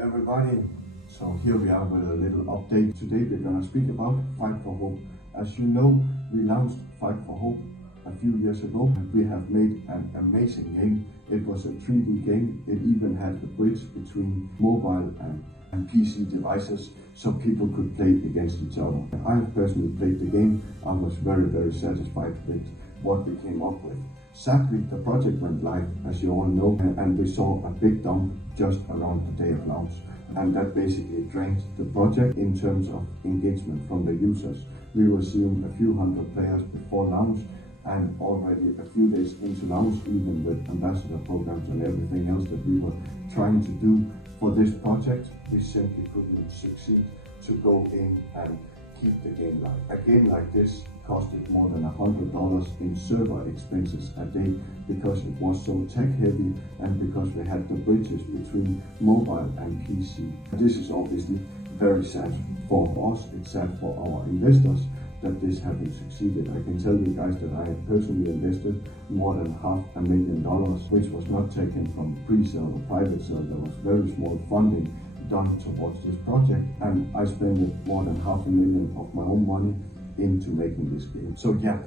everybody. So here we are with a little update. Today we're going to speak about Fight for Hope. As you know, we launched Fight for Hope a few years ago. We have made an amazing game. It was a 3D game. It even had a bridge between mobile and PC devices so people could play against each other. I have personally played the game. I was very satisfied with what we came up with. Sadly, the project went live, as you all know, and we saw a big dump just around the day of launch. And that basically drained the project in terms of engagement from the users. We were seeing a few hundred players before launch, and already a few days into launch, even with ambassador programs and everything else that we were trying to do for this project, we simply couldn't succeed to go in and keep the game live. A game like this costed more than $100 in server expenses a day because it was so tech heavy and because we had the bridges between mobile and PC. This is obviously very sad for us. It's sad for our investors that this hasn't succeeded. I can tell you guys that I have personally invested more than $500,000, which was not taken from pre-sale or private sale. There was very small funding done towards this project, and I spent more than $500,000 of my own money into making this game. So yeah,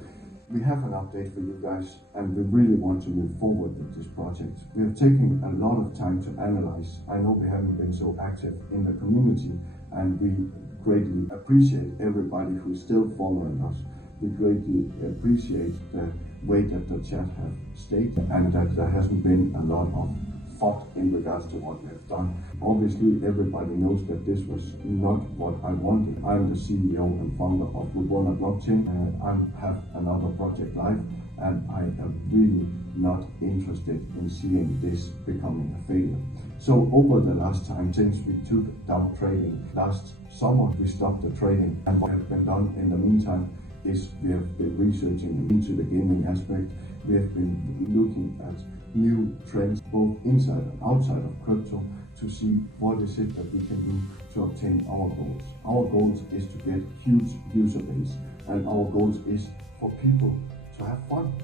we have an update for you guys, and we really want to move forward with this project. We have taken a lot of time to analyze. I know we haven't been so active in the community, and we greatly appreciate everybody who is still following us. We greatly appreciate the way that the chat have stayed and that there hasn't been a lot of thought in regards to what we have done. Obviously, everybody knows that this was not what I wanted. I'm the CEO and founder of Reborn Blockchain. I have another project live, and I am really not interested in seeing this becoming a failure. So over the last time, since we took down trading last summer, we stopped the trading, and what has been done in the meantime is we have been researching into the gaming aspect. We have been looking at new trends both inside and outside of crypto to see what is it that we can do to obtain our goals. Our goals is to get huge user base, and our goals is for people to have fun.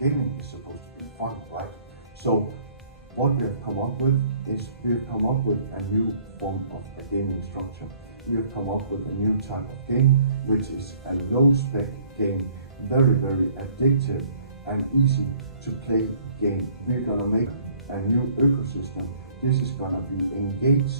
Gaming is supposed to be fun, right? So what we have come up with is we have come up with a new form of a gaming structure. We have come up with a new type of game, which is a low-spec game, very addictive and easy to play game. We're gonna make a new ecosystem. This is gonna be engage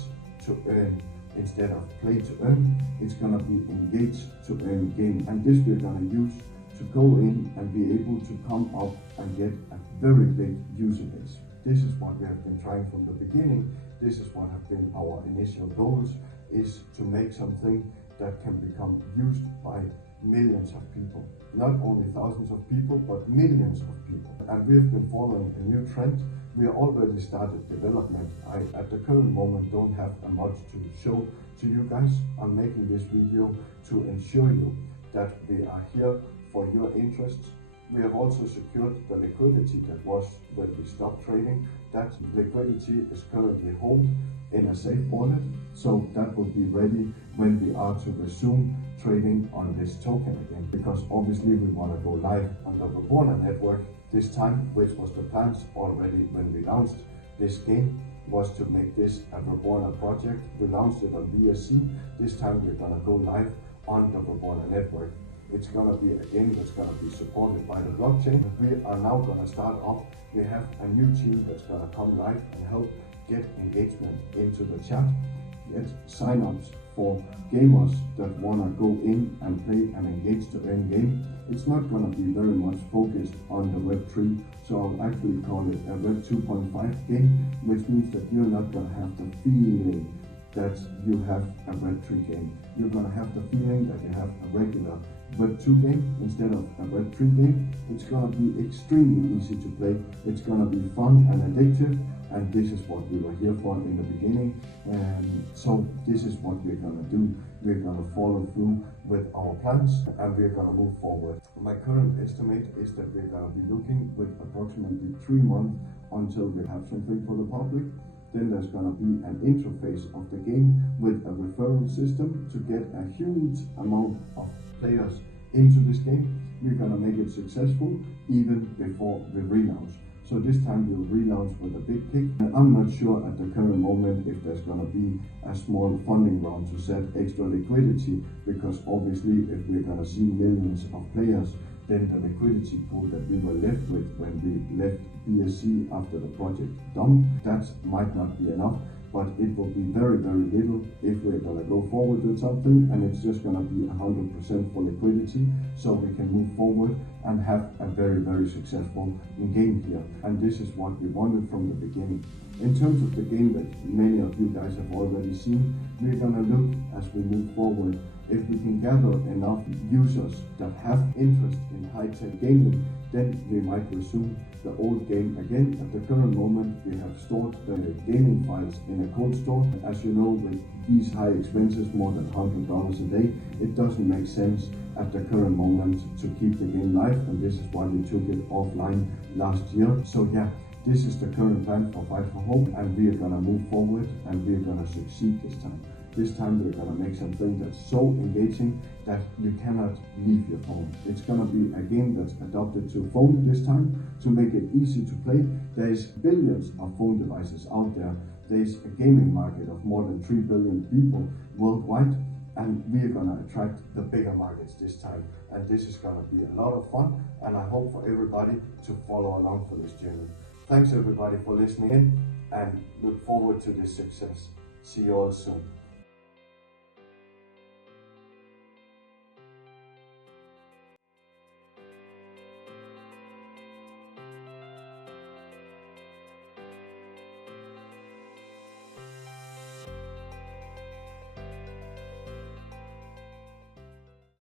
to earn instead of play to earn. It's gonna be engage to earn game, and this we're gonna use to go in and be able to come up and get a very big user base. This is what we have been trying from the beginning. This is what have been our initial goals, is to make something that can become used by millions of people. Not only thousands of people, but millions of people. And we have been following a new trend. We already started development. I, at the current moment, don't have much to show to you guys. I'm making this video to ensure you that we are here for your interests. We have also secured the liquidity that was when we stopped trading. That liquidity is currently held in a safe wallet, so that will be ready when we are to resume trading on this token again, because obviously we want to go live on the Reborn network this time, which was the plans already when we launched this game, was to make this a Reborn project. We launched it on BSC. This time we're going to go live on the Reborn network. It's going to be a game that's going to be supported by the blockchain. We are now going to start off. We have a new team that's going to come live and help get engagement into the chat, get sign-ups for gamers that want to go in and play an engage to earn game. It's not going to be very much focused on the Web3, so I'll actually call it a Web 2.5 game, which means that you're not going to have the feeling that you have a Web3 game. You're going to have the feeling that you have a regular Web2 game instead of a Web3 game. It's going to be extremely easy to play. It's going to be fun and addictive, and this is what we were here for in the beginning. And so this is what we're going to do. We're going to follow through with our plans, and we're going to move forward. My current estimate is that we're going to be looking with approximately 3 months until we have something for the public. Then there's going to be an interface of the game with a referral system to get a huge amount of players into this game. We're going to make it successful even before we relaunch. So this time we'll relaunch with a big kick. And I'm not sure at the current moment if there's gonna be a small funding round to set extra liquidity, because obviously if we're gonna see millions of players, then the liquidity pool that we were left with when we left BSC after the project dumped, that might not be enough. But it will be very, very little if we're gonna go forward with something, and it's just gonna be 100% for liquidity, so we can move forward and have a very, very successful game here. And this is what we wanted from the beginning. In terms of the game that many of you guys have already seen, we're gonna look as we move forward if we can gather enough users that have interest in high-tech gaming, then we might resume the old game again. At the current moment, we have stored the gaming files in a cold store. As you know, with these high expenses, more than $100 a day, it doesn't make sense at the current moment to keep the game live, and this is why we took it offline last year. So yeah, this is the current plan for Fight for Hope, and we are gonna move forward and we are gonna succeed this time. This time we're gonna make something that's so engaging that you cannot leave your phone. It's gonna be a game that's adapted to phone this time to make it easy to play. There's billions of phone devices out there. There's a gaming market of more than 3 billion people worldwide, and we are gonna attract the bigger markets this time. And this is gonna be a lot of fun, and I hope for everybody to follow along for this journey. Thanks everybody for listening in, and look forward to this success. See you all soon.